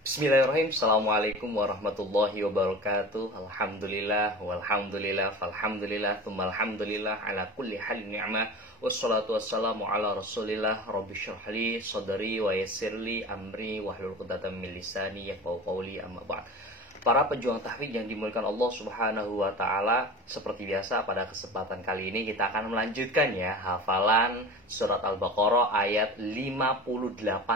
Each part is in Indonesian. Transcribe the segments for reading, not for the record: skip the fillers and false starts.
Bismillahirrahmanirrahim. Assalamualaikum warahmatullahi wabarakatuh. Alhamdulillah walhamdulillah falhamdulillah tsummalhamdulillah ala kulli halin ni'mah. Wassalatu wassalamu ala Rasulillah. Rabbi shrah li sadri wa yassir li amri wahlul 'uqdatam min lisani yafqahu qawli, amma ba'd. Para pejuang tahfidz yang dimuliakan Allah Subhanahu wa taala, seperti biasa pada kesempatan kali ini kita akan melanjutkan ya hafalan surat Al-Baqarah ayat 58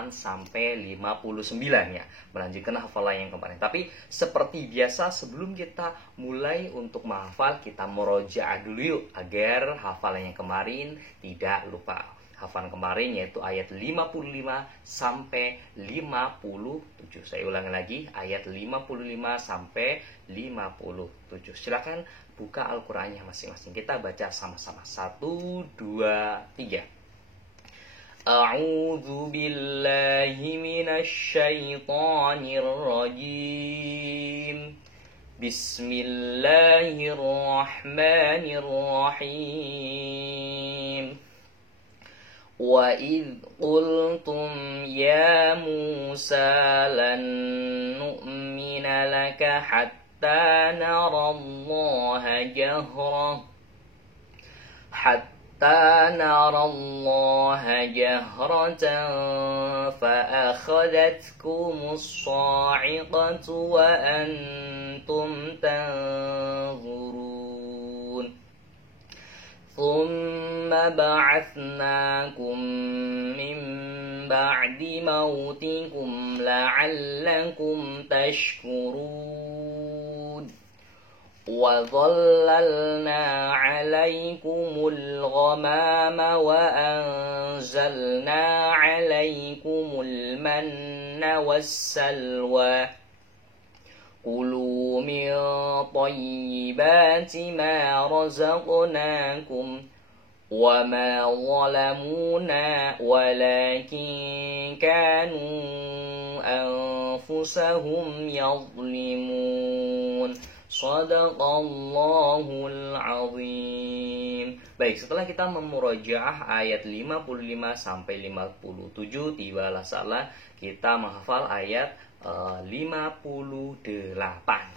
sampai 59 ya. Melanjutkan hafalan yang kemarin. Tapi seperti biasa sebelum kita mulai untuk menghafal, kita murojaah dulu yuk agar hafalan yang kemarin tidak lupa. Hafalan kemarin yaitu ayat 55 sampai 57. Saya ulangi lagi, ayat 55 sampai 57. Silakan buka Al-Qur'annya masing-masing. Kita baca sama-sama. 1 2 3. A'udzu billahi minasy syaithanir rajim. Bismillahirrahmanirrahim. وَإِذْ قُلْتُمْ يَا مُوسَى لَن نُّؤْمِنَ لَكَ حَتَّى نَرَى اللَّهَ جَهْرَةً فَأَخَذَتْكُمُ الصَّاعِقَةُ وَأَنْتُمْ تَنظُرُونَ ثُمَّ بَعَثْنَاكُمْ مِنْ بَعْدِ مَوْتِكُمْ لَعَلَّكُمْ تَشْكُرُونَ وَظَلَّلْنَا عَلَيْكُمُ الْغَمَامَ وَأَنزَلْنَا عَلَيْكُمُ الْمَنَّ وَالسَّلْوَىٰ كُلُوا مِن طَيِّبَاتِ مَا رَزَقْنَاكُمْ وَمَا ظَلَمُونَا وَلَكِن كَانُوا أَنفُسَهُمْ يَظْلِمُونَ. Shadaqallahul azim. Baik, setelah kita memurojaah ayat 55 sampai 57, tibalah saatnya kita menghafal ayat 58.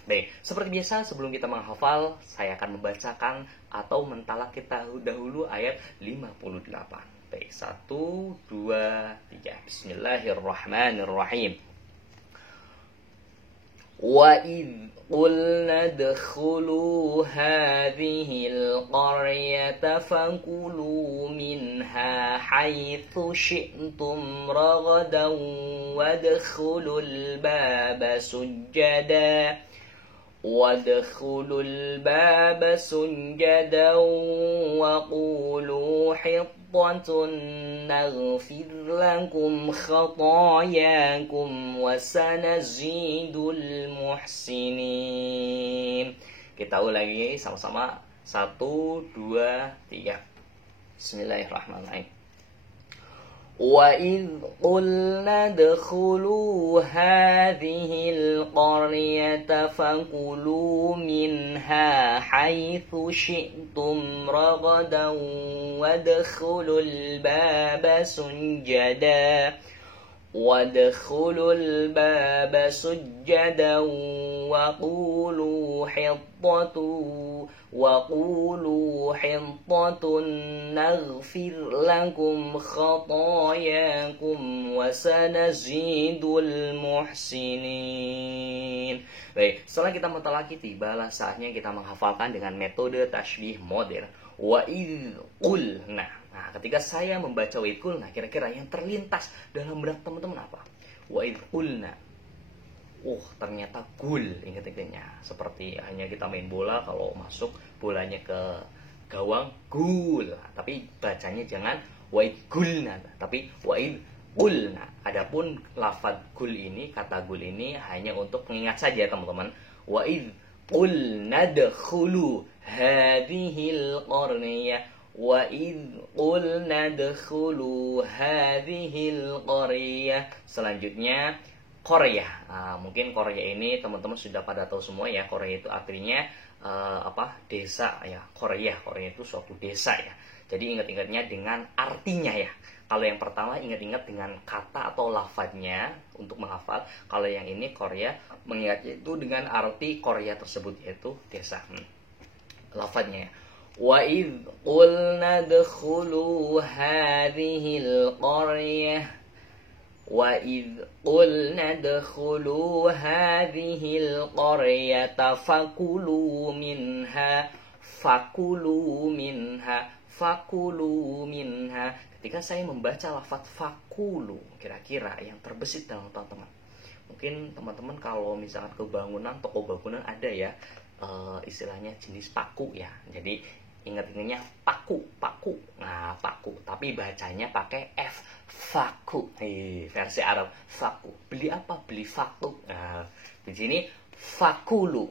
Baik, seperti biasa sebelum kita menghafal, saya akan membacakan atau mentalak kita dahulu ayat 58. Baik, 1 2 3. Bismillahirrahmanirrahim. وَإِذْ قُلْنَا ادْخُلُوا هَٰذِهِ الْقَرْيَةَ فَكُلُوا مِنْهَا حَيْثُ شِئْتُمْ رَغَدًا وَادْخُلُوا الْبَابَ سُجَّدًا وَقُولُوا حِطَّةٌ نَغْفِرْ لَكُمْ خَطَايَاكُمْ وَسَنَزِيدُ الْمُحْسِنِينَ. Kita ulangi sama-sama. 1 2 3. Bismillahirrahmanirrahim. وَإِذْ قُلْنَا ادْخُلُوا هَٰذِهِ الْقَرْيَةَ فَكُلُوا مِنْهَا حَيْثُ شِئْتُمْ رَغَدًا وَادْخُلُوا الْبَابَ سُجَّدًا وَقُولُوا حِطَّةٌ نَغْفِرْ لَكُمْ خَطَايَاكُمْ وَسَنَزِيدُ الْمُحْسِنِينَ. Baik, setelah kita mentalaki, tibalah saatnya kita menghafalkan dengan metode tasybih modern. وَإِذْ قُلْنَا. Nah, ketika saya membaca وَإِذْ قُلْنَا, kira-kira yang terlintas dalam benak teman-teman apa? وَإِذْ قُلْنَا. Ternyata gul, ingat-ingatnya. Seperti hanya kita main bola, kalau masuk bolanya ke gawang, gul. Tapi bacanya jangan wa'id gulna, tapi wa'id gulna. Adapun lafaz gul ini, kata gul ini hanya untuk mengingat saja teman-teman. Wa'id qulna dkhulu hadhil qarniyah. وَإِذْ قُلْنَا ادْخُلُوا هَٰذِهِ الْقَرْيَةَ. Selanjutnya Korea. Mungkin Korea ini teman-teman sudah pada tahu semua ya, Korea itu artinya desa ya. Korea itu suatu desa ya. Jadi ingat-ingatnya dengan artinya ya. Kalau yang pertama ingat-ingat dengan kata atau lafadznya untuk menghafal. Kalau yang ini Korea mengingatnya itu dengan arti Korea tersebut yaitu desa. Lafadznya ya. Wa idh qulna dkhulu hadhil qaryah وَإِذْ قُلْنَا ادْخُلُوا هَذِهِ الْقَرْيَةَ فَكُلُوا مِنْهَا. Ketika saya membaca lafaz fakulu, kira-kira yang terbesit dalam teman-teman. Mungkin teman-teman kalau misalkan ke bangunan, toko bangunan ada ya istilahnya jenis paku ya. Jadi ingat-ingatnya paku. Nah, paku. Tapi bacanya pakai F. Faku. Versi Arab. Faku. Beli apa? Beli faku. Nah, di sini fakulu.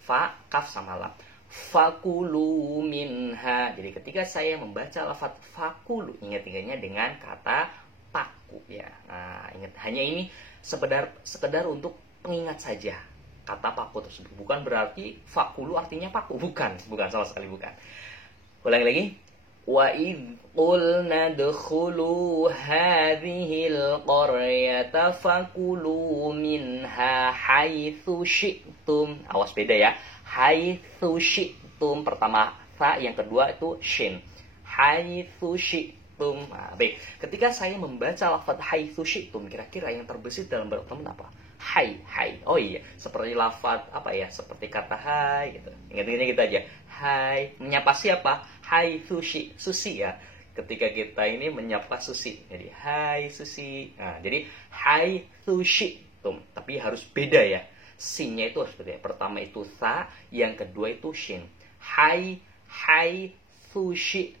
Fa, kaf sama lam. Fakulu minha. Jadi ketika saya membaca lafaz fakulu, ingat-ingatnya dengan kata paku ya. Nah, ingat hanya ini sekedar untuk pengingat saja kata paku tersebut. Bukan berarti fakulu artinya paku, bukan sama sekali bukan. Ulangi lagi. Wa idh qulna dkhulu hadhil qaryata fakulu minha haitsu syi'tum. Awas beda ya. Haitsu syi'tum pertama fa, yang kedua itu shin. Haitsu syi'tum. Nah, baik. Ketika saya membaca lafaz haitsu syi'tum, kira-kira yang terbesit dalam benak teman apa? Hai. Oh iya, seperti lafaz apa ya? Seperti kata hai gitu. Ingat-ingatnya gitu aja. Hai, menyapa siapa? Hai Susi ya. Ketika kita ini menyapa Susi. Jadi hai Susi. Nah, jadi hai Sushi. Tapi harus beda ya. Sin-nya itu harus beda. Pertama itu sa, yang kedua itu shin. Hai Sushi.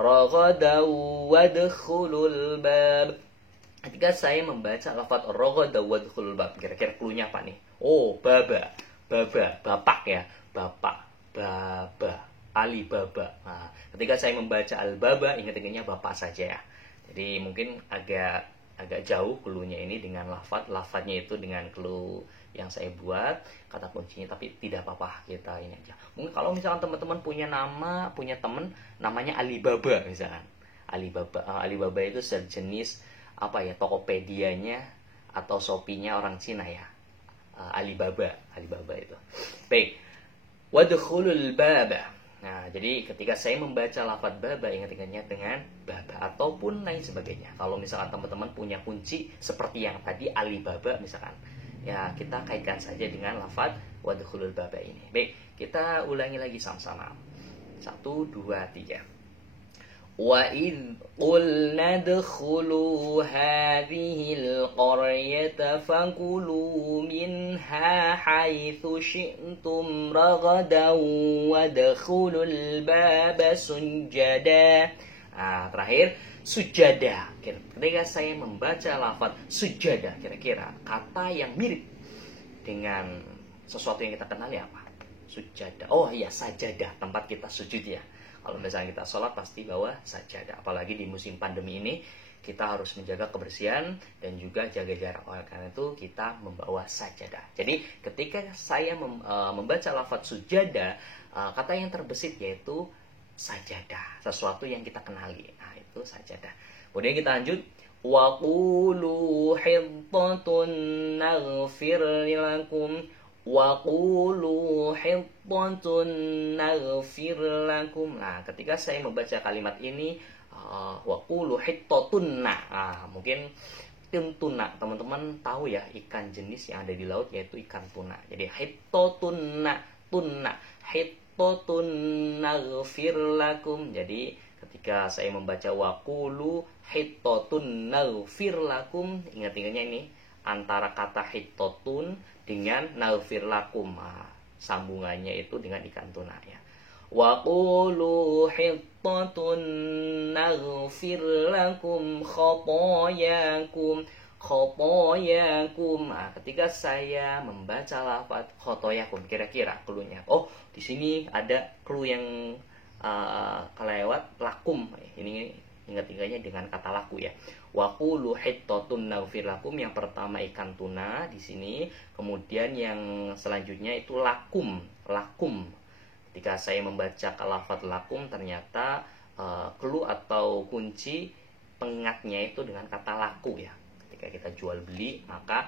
Ragadaw wadkhulul bab. Ketika saya membaca lafaz ragadaw wadkhulul bab, kira-kira cluenya apa nih? Oh, baba, bapak ya, bapak, baba, Alibaba. Nah, ketika saya membaca al-baba, ingat-ingatnya bapak saja ya. Jadi mungkin agak jauh cluenya ini dengan lafadznya itu dengan clue yang saya buat, kata kuncinya, tapi tidak apa-apa, kita ini aja. Mungkin kalau misalkan teman-teman punya teman namanya Alibaba misalkan. Alibaba itu sejenis Tokopedia-nya atau Shopee-nya orang Cina ya. Alibaba itu. Baik. Wadkhulul baba. Nah, jadi ketika saya membaca lafaz baba, ingat-ingatnya dengan baba ataupun lain sebagainya. Kalau misalkan teman-teman punya kunci seperti yang tadi Alibaba misalkan, ya kita kaitkan saja dengan lafaz wadkhulul baba ini. Baik, kita ulangi lagi sama-sama. 1, 2, 3. وَإِذْ قُلْنَا ادْخُلُوا هَذِهِ الْقَرْيَةَ فَكُلُوا مِنْهَا حَيْثُ شِئْتُمْ رَغَدًا وَادْخُلُوا الْبَابَ سُجَّدًا. Nah, terakhir sujada. Ketika saya membaca lafaz sujada, kira-kira kata yang mirip dengan sesuatu yang kita kenali apa? Sujada. Oh iya, sajadah, tempat kita sujud ya. Kalau misalnya kita sholat pasti bawa sajadah. Apalagi di musim pandemi ini kita harus menjaga kebersihan dan juga jaga jarak. Oleh karena itu kita membawa sajadah. Jadi ketika saya membaca lafaz sujada, kata yang terbesit yaitu sajadah. Sesuatu yang kita kenali. Nah, itu sajadah. Kemudian kita lanjut. Wa qulu hiddatun naghfir lakum. وَقُولُوا حِطَّةٌ نَغْفِرْ لَكُمْ. Nah, ketika saya membaca kalimat ini, وَقُولُوا حِطَّةٌ. Mungkin tuna, teman-teman tahu ya ikan jenis yang ada di laut yaitu ikan tuna. Jadi حِطَّةٌ tuna, حِطَّةٌ نَغْفِرْ لَكُمْ. Jadi ketika saya membaca وَقُولُوا حِطَّةٌ نَغْفِرْ لَكُمْ, ingat-ingatnya ini antara kata hitotun dengan naghfir lakum. Sambungannya itu dengan ikan tuna ya. Wa qulu hitotun naghfir lakum khotoyakum. Ketika saya membaca lafaz khotoyakum, kira-kira cluenya. Oh, di sini ada clue yang kelewat lakum. Ini Ingat-ingatnya dengan kata laku ya. Wa qulu hittatun naghfir lakum, yang pertama ikan tuna di sini, kemudian yang selanjutnya itu lakum. Ketika saya membaca lafaz lakum, ternyata clue atau kunci pengingatnya itu dengan kata laku ya. Ketika kita jual beli maka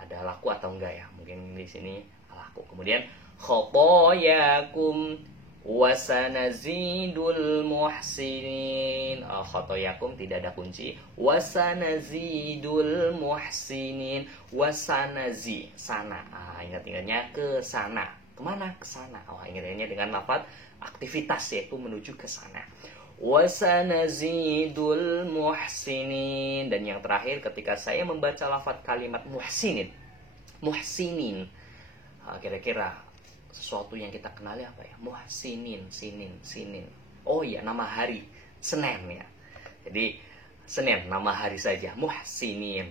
ada laku atau enggak ya. Mungkin di sini laku. Kemudian khotoyakum wasanazidul muhsinin. Khotoyakum tidak ada kunci. Wasanazidul muhsinin. Wasanazi, sana. Ingat-ingatnya ke sana. Kemana? Ke sana. Ingat-ingatnya dengan lafaz aktivitas, yaitu menuju ke sana. Wasanazidul muhsinin. Dan yang terakhir, ketika saya membaca lafaz kalimat muhsinin, kira-kira sesuatu yang kita kenali apa ya? Muhsinin, sinin. Oh iya, nama hari, Senin ya. Jadi Senin, nama hari saja, muhsinin.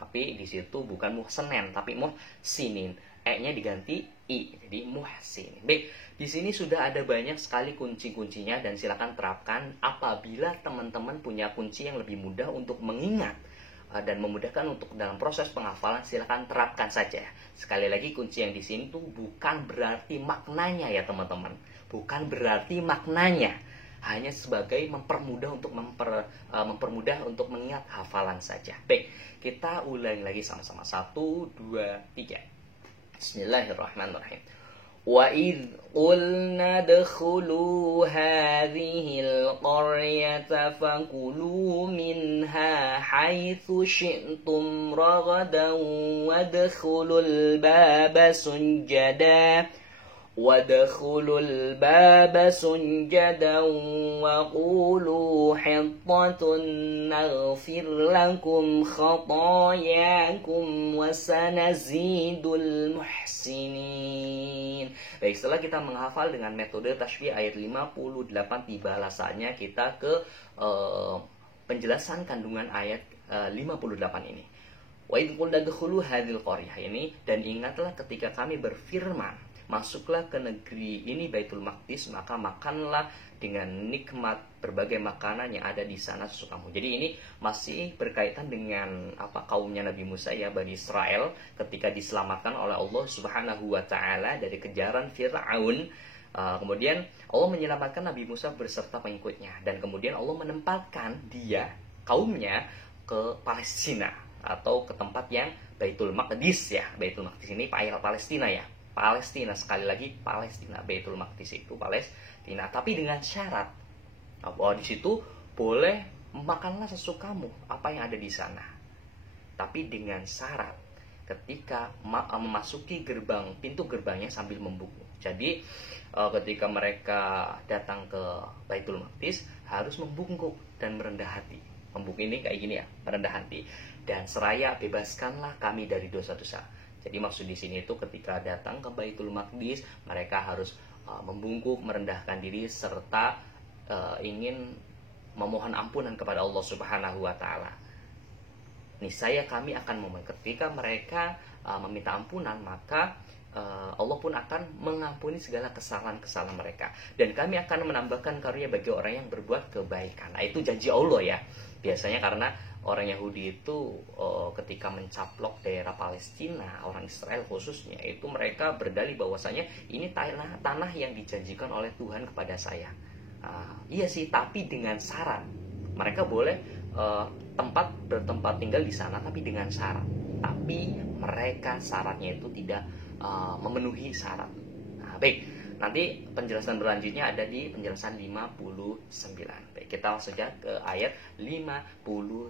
Tapi di situ bukan muhsenen, tapi muhsinin. E-nya diganti I, jadi muhsin. Baik, di sini sudah ada banyak sekali kunci-kuncinya, dan silakan terapkan. Apabila teman-teman punya kunci yang lebih mudah untuk mengingat dan memudahkan untuk dalam proses penghafalan, silakan terapkan saja. Sekali lagi, kunci yang di sini tuh bukan berarti maknanya ya teman-teman. Bukan berarti maknanya, hanya sebagai mempermudah untuk mempermudah untuk mengingat hafalan saja. Baik, kita ulangi lagi sama-sama. 1, 2, 3. Bismillahirrahmanirrahim. Wa idh qulna dkhulu hadhil qaryata fakulu minha haitsu syi'tum ragadan wadkhulul baba sujada wa qulu hittatun naghfir lakum khatayakum wa sanazidul muhsinin. Baik, setelah kita menghafal dengan metode tasbih ayat 58, tibalah saatnya kita ke penjelasan kandungan ayat 58 ini. Wa idh qulna dkhulu hadhil qaryah ini, dan ingatlah ketika kami berfirman, masuklah ke negeri ini Baitul Maqdis, maka makanlah dengan nikmat berbagai makanan yang ada di sana sesukamu. Jadi ini masih berkaitan dengan kaumnya Nabi Musa ya, Bani Israel, ketika diselamatkan oleh Allah Subhanahu wa taala dari kejaran Firaun. Kemudian Allah menyelamatkan Nabi Musa beserta pengikutnya, dan kemudian Allah menempatkan dia, kaumnya, ke Palestina atau ke tempat yang Baitul Maqdis ya. Baitul Maqdis ini Palestina ya. Palestina, sekali lagi Palestina, Baitul Maqdis itu Palestina, tapi dengan syarat bahwa di situ boleh makanlah sesukamu apa yang ada di sana, tapi dengan syarat ketika memasuki pintu gerbangnya sambil membungkuk. Jadi ketika mereka datang ke Baitul Maqdis harus membungkuk dan merendah hati. Membungkuk ini kayak gini ya, merendah hati, dan seraya bebaskanlah kami dari dosa-dosa. Jadi maksud di sini itu ketika datang ke Baitul Maqdis, mereka harus membungkuk, merendahkan diri, serta ingin memohon ampunan kepada Allah Subhanahu wa taala. Niscaya kami akan ketika mereka meminta ampunan, maka Allah pun akan mengampuni segala kesalahan-kesalahan mereka, dan kami akan menambahkan karunia bagi orang yang berbuat kebaikan. Nah, itu janji Allah ya. Biasanya karena orang Yahudi itu ketika mencaplok daerah Palestina, orang Israel khususnya, itu mereka berdalih bahwasanya ini tanah yang dijanjikan oleh Tuhan kepada saya. Iya sih, tapi dengan syarat. Mereka boleh bertempat tinggal di sana, tapi dengan syarat. Tapi mereka syaratnya itu tidak memenuhi syarat. Baik, nanti penjelasan berlanjutnya ada di penjelasan 59. Baik, kita langsung saja ke ayat 59.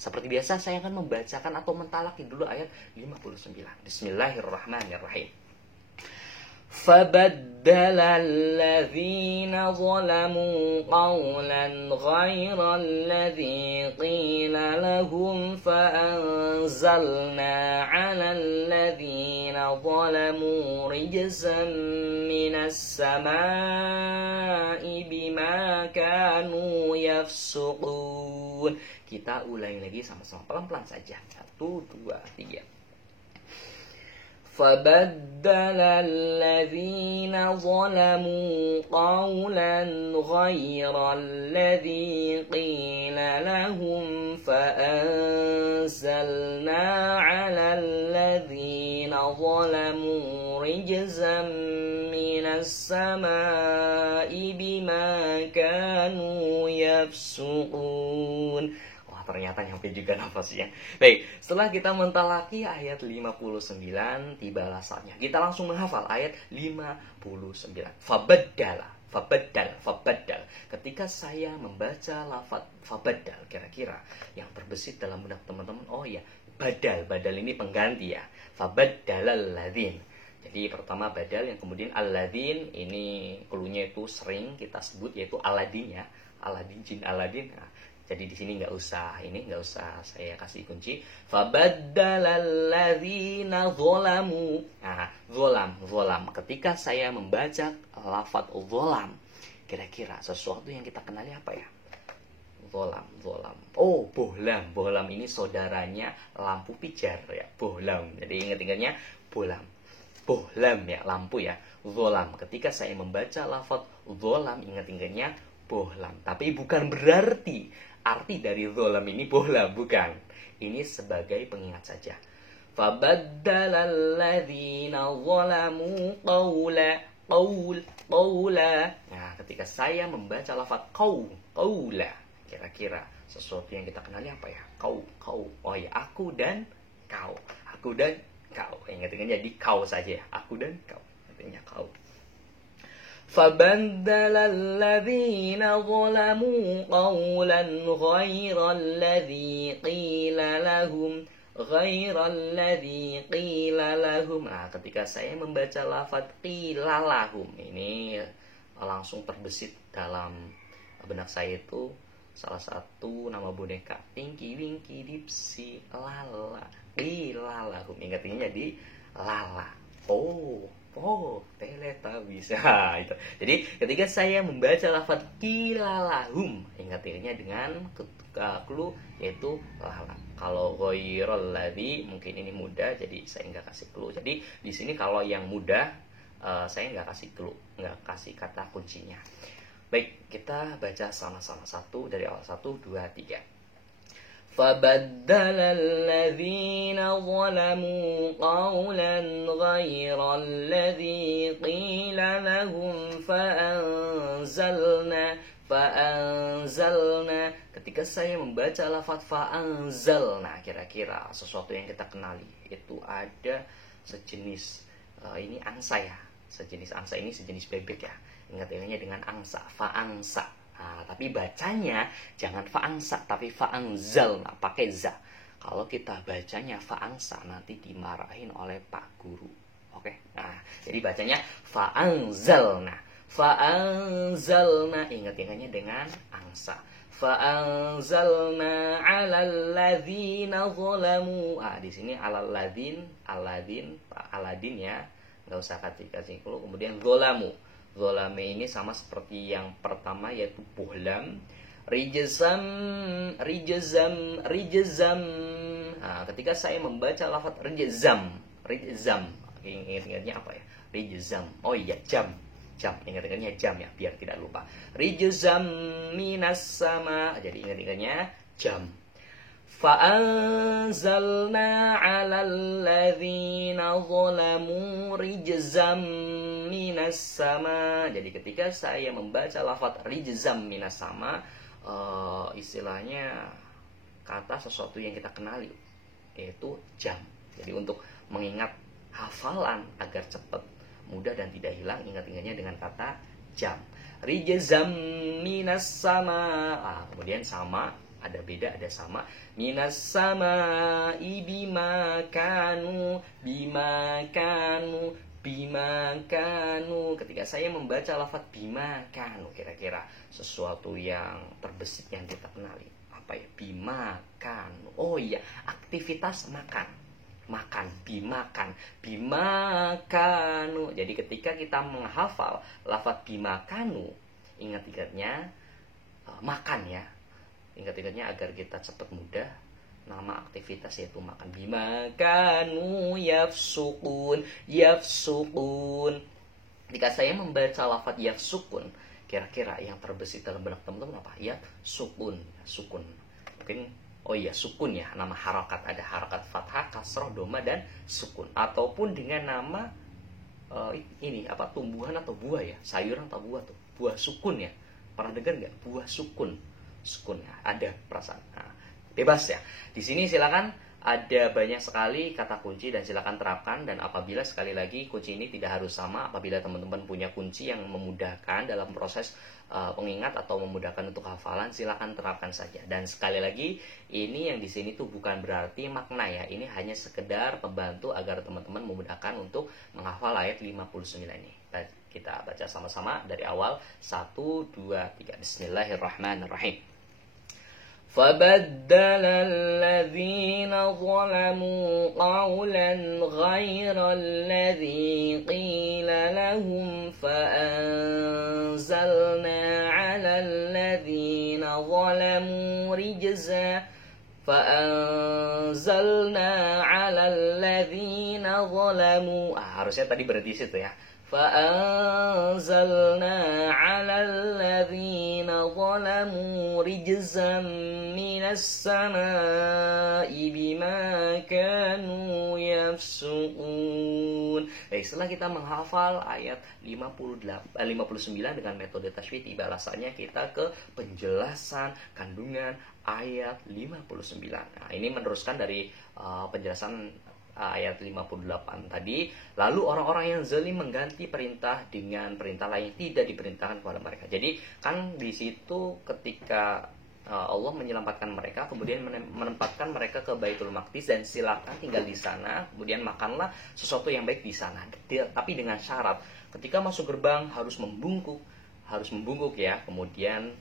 Seperti biasa saya akan membacakan atau mentalaki dulu ayat 59. Bismillahirrahmanirrahim. فَبَدَّلَ الَّذِينَ ظَلَمُوا قَوْلًا غَيْرَ الَّذِي قِيلَ لَهُمْ فَأَنزَلْنَا عَلَى الَّذِينَ ظَلَمُوا رِجْزًا مِنَ السَّمَاءِ بِمَا كَانُوا يَفْسُقُونَ. Kita ulangi lagi sama-sama pelan-pelan saja. 1, 2, 3. فبدل الذين ظلموا قولا غير الذي قيل لهم فأنزلنا على الذين ظلموا رجزا من السماء بما كانوا يفسقون. Ternyata nyampe juga nafasnya. Baik, setelah kita mentalaki ayat 59, tibalah saatnya kita langsung menghafal ayat 59. Fabaddala, fabaddal. Ketika saya membaca lafaz fabaddal, kira-kira yang terbesit dalam benak teman-teman, oh ya, badal ini pengganti ya. Fabaddalal ladzin. Jadi pertama badal, yang kemudian alladzin, ini klunya itu sering kita sebut yaitu Aladin ya. Aladin, jin Aladin. Nah, jadi di sini nggak usah saya kasih kunci. Fabaddalal ladzina zalamu. Nah, zolam. Ketika saya membaca lafaz zolam, kira-kira sesuatu yang kita kenali apa ya? Zolam. Oh, bohlam. Bohlam ini saudaranya lampu pijar ya. Bohlam. Jadi ingat-ingatnya bohlam. Bohlam ya, lampu ya. Zolam. Ketika saya membaca lafaz zolam, ingat-ingatnya bohlam. Tapi bukan berarti arti dari zolam ini bohlam, bukan. Ini sebagai pengingat saja. Fabaddalal ladzina zalamu qawla. Nah, ketika saya membaca lafaz qawla, kira-kira sesuatu yang kita kenali apa ya? Kau. Oh ya, aku dan kau. Ingat-ingat jadi kau saja ya. Aku dan kau. Artinya kau. فَبَدَّلَ الَّذِينَ ظَلَمُوا قَوْلًا غَيْرَ الَّذِي قِيلَ لَهُمْ. Nah, ketika saya membaca lafaz qila lahum, ini langsung terbesit dalam benak saya itu salah satu nama boneka Pinky Winky Dipsy Lala. Qila lahum, ingat-ingat jadi Lala. Oh, Teletubbies. Itu. Jadi ketika saya membaca lafaz kilalahum, ingat-ingatnya dengan clue yaitu lala. Kalau ghairul ladzi mungkin ini mudah, jadi saya nggak kasih clue. Jadi di sini kalau yang mudah saya nggak kasih clue, nggak kasih kata kuncinya. Baik, kita baca sama-sama satu dari awal 1, 2, 3. فَبَدَّلَ الَّذِينَ ظَلَمُوا قَوْلًا غَيْرَ الَّذِي قِيلَ لَهُمْ فَأَنزَلْنَا. Ketika saya membaca lafaz fa'anzalna, kira-kira sesuatu yang kita kenali itu ada sejenis ini angsa ya. Sejenis angsa ini sejenis bebek ya. Ingat-ingatnya dengan angsa, fa'angsa. Nah, tapi bacanya jangan fa'angsa, tapi fa'anzalna, pakai za. Kalau kita bacanya fa'angsa, nanti dimarahin oleh Pak Guru. Oke? Nah, jadi bacanya fa'anzalna. Ingat-ingatnya dengan angsa. Fa'anzalna 'alal ladzina zalamu. Di sini Aladin ya. Enggak usah kasih clue. Kemudian zalamu. Zolame ini sama seperti yang pertama yaitu bohlam. Rijzam. Nah, ketika saya membaca lafaz rijzam, ingat-ingatnya apa ya? Rijzam. Oh iya, jam. Ingat-ingatnya jam ya, biar tidak lupa. Rijzam minas sama. Jadi ingat-ingatnya jam. فَأَنزَلْنَا عَلَى الَّذِينَ ظَلَمُوا رِجْزًا مِنَ السَّمَاءِ. Jadi ketika saya membaca lafaz rijzam minas sama, istilahnya kata sesuatu yang kita kenali, yaitu jam. Jadi untuk mengingat hafalan agar cepat, mudah dan tidak hilang, ingat-ingatnya dengan kata jam. Rijzam minas sama. Kemudian sama, ada beda, ada sama. Minas sama bima kanu. Ketika saya membaca lafaz bima kanu, kira-kira sesuatu yang terbesit yang kita kenali apa ya? Bima kanu. Oh iya, aktivitas makan. Bima kanu. Jadi ketika kita menghafal lafaz bima kanu, ingat-ingatnya makan ya. Ingat-ingatnya agar kita cepat mudah nama aktivitas yaitu makan. Bima kanu yafsukun. Jika saya membaca lafaz yafsukun, kira-kira yang terbesit dalam benak teman-teman apa? Sukun. Mungkin sukun ya, nama harakat, ada harakat fathah, kasroh, doma, dan sukun. Ataupun dengan nama tumbuhan atau buah ya, sayuran atau buah tuh, buah sukun ya. Pernah dengar nggak? Buah sukun ya, ada perasaan. Nah, bebas ya. Di sini silakan, ada banyak sekali kata kunci dan silakan terapkan. Dan apabila sekali lagi kunci ini tidak harus sama, apabila teman-teman punya kunci yang memudahkan dalam proses pengingat atau memudahkan untuk hafalan, silakan terapkan saja. Dan sekali lagi, ini yang di sini tuh bukan berarti makna ya, ini hanya sekedar pembantu agar teman-teman memudahkan untuk menghafal ayat 59 ini. Kita baca sama-sama dari awal. 1, 2, 3. Bismillahirrahmanirrahim. فبدل الذين ظلموا قولا غير الذي قيل لهم فأنزلنا على الذين ظلموا harusnya tadi berhenti situ ya. فَأَنزَلْنَا عَلَى الَّذِينَ ظَلَمُوا رِجْزًا مِنَ السَّمَاءِ بِمَا كَانُوا يَفْسُقُونَ. Setelah kita menghafal ayat 59 dengan metode tajwid, bahasanya kita ke penjelasan kandungan ayat 59. Nah, ini meneruskan dari penjelasan ayat 58 tadi. Lalu orang-orang yang zalim mengganti perintah dengan perintah lain yang tidak diperintahkan kepada mereka. Jadi kan di situ ketika Allah menyelamatkan mereka, kemudian menempatkan mereka ke Baitul Maqdis dan silakan tinggal di sana, kemudian makanlah sesuatu yang baik di sana. Tapi dengan syarat ketika masuk gerbang harus membungkuk ya, kemudian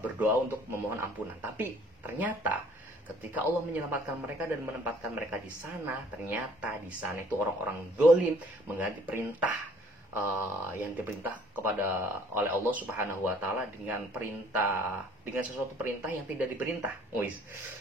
berdoa untuk memohon ampunan. Tapi ternyata ketika Allah menyelamatkan mereka dan menempatkan mereka di sana, ternyata di sana itu orang-orang zalim mengganti perintah yang diperintah oleh Allah Subhanahu wa taala dengan sesuatu perintah yang tidak diperintah.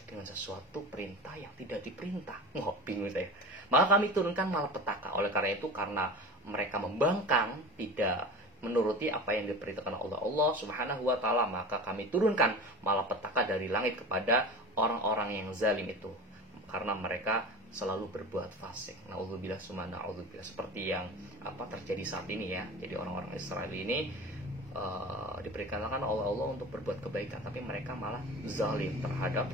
Dengan sesuatu perintah yang tidak diperintah. Bingung saya. Maka kami turunkan malapetaka. Oleh karena itu, karena mereka membangkang, tidak menuruti apa yang diperintahkan oleh Allah Subhanahu wa taala, maka kami turunkan malapetaka dari langit kepada orang-orang yang zalim itu, karena mereka selalu berbuat fasik. Na'udzubillah summa na'udzubillah. Seperti yang terjadi saat ini ya. Jadi orang-orang Israel ini diperintahkan oleh Allah untuk berbuat kebaikan, tapi mereka malah zalim terhadap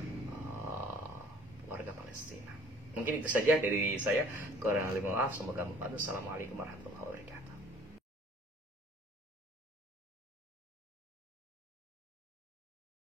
warga Palestina. Mungkin itu saja dari saya. Kurang lebih maaf, semoga membantu. Assalamualaikum warahmatullahi wabarakatuh.